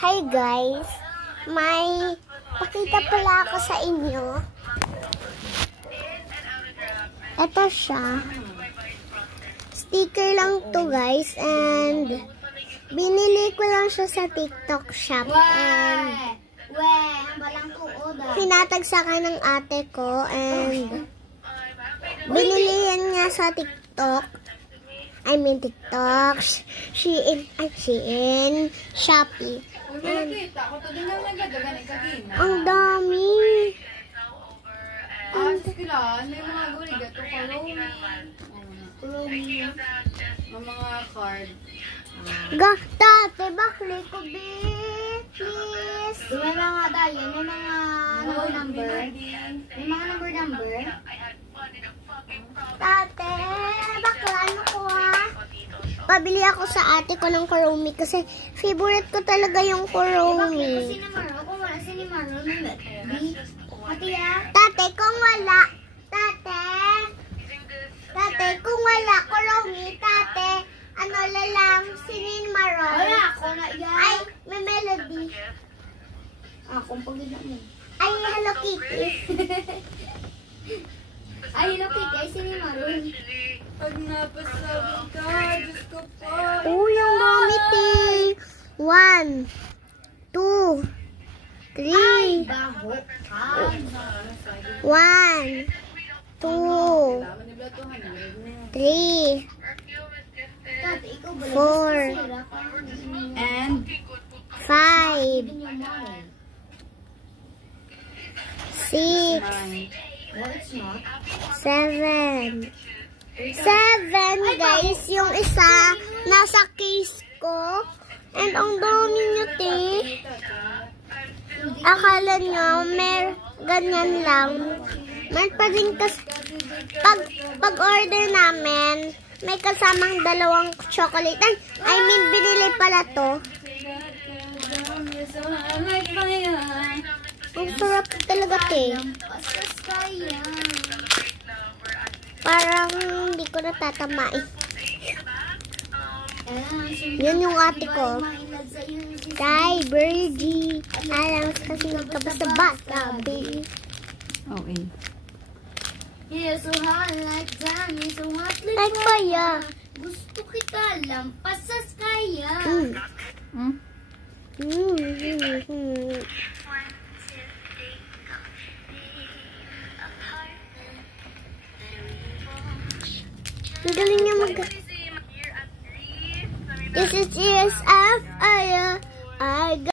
Hi guys, may pakita pala ako sa inyo. Ito siya. Sticker lang to guys, and binili ko lang siya sa TikTok shop, and hinatag sa akin ng ate ko, and binili yan nga sa TikTok. I mean TikTok, Shein, Shopee. Ang dami. Mga card. Tate, bakli ko, please. May mga dayon, may mga number. May mga number. Tate, bakla ano ko pabili ako sa ate ko ng Kuromi kasi favorite ko talaga yung Kuromi. Kung wala si Nimaro, Tate, kung wala, tate, kung wala Kuromi, tate, ano lalang, si Nimaro. Wala ako na yan. Ay, may melody. Kung pagina mo. Ay, Hello Kitty. Ay, Hello Kitty, ay si Nimaro. Pag napasabi ka, Diyos ko po. Yung mommy. 1, 2, 3. Baho. 1, 2, 3, 4, And 5, 6, no, it's not. 7. 7 guys, yung isa nasa case ko. And ang dami nyo, te. Akala nyo, ganyan lang. Meron pa rin pag order namin, may kasamang dalawang chocolate. I mean, binili pala to. Ang sarap talaga, te. Parang hindi ko natatamain. Yun yung ate ko. Day, Virgie. Alam kasi nagkabasa-basa, baby. Okay. Yes, so hot like Danny, so hot like Ay, kaya. Gusto kita lampas sa kaya. Ang galing niya This is ESF. I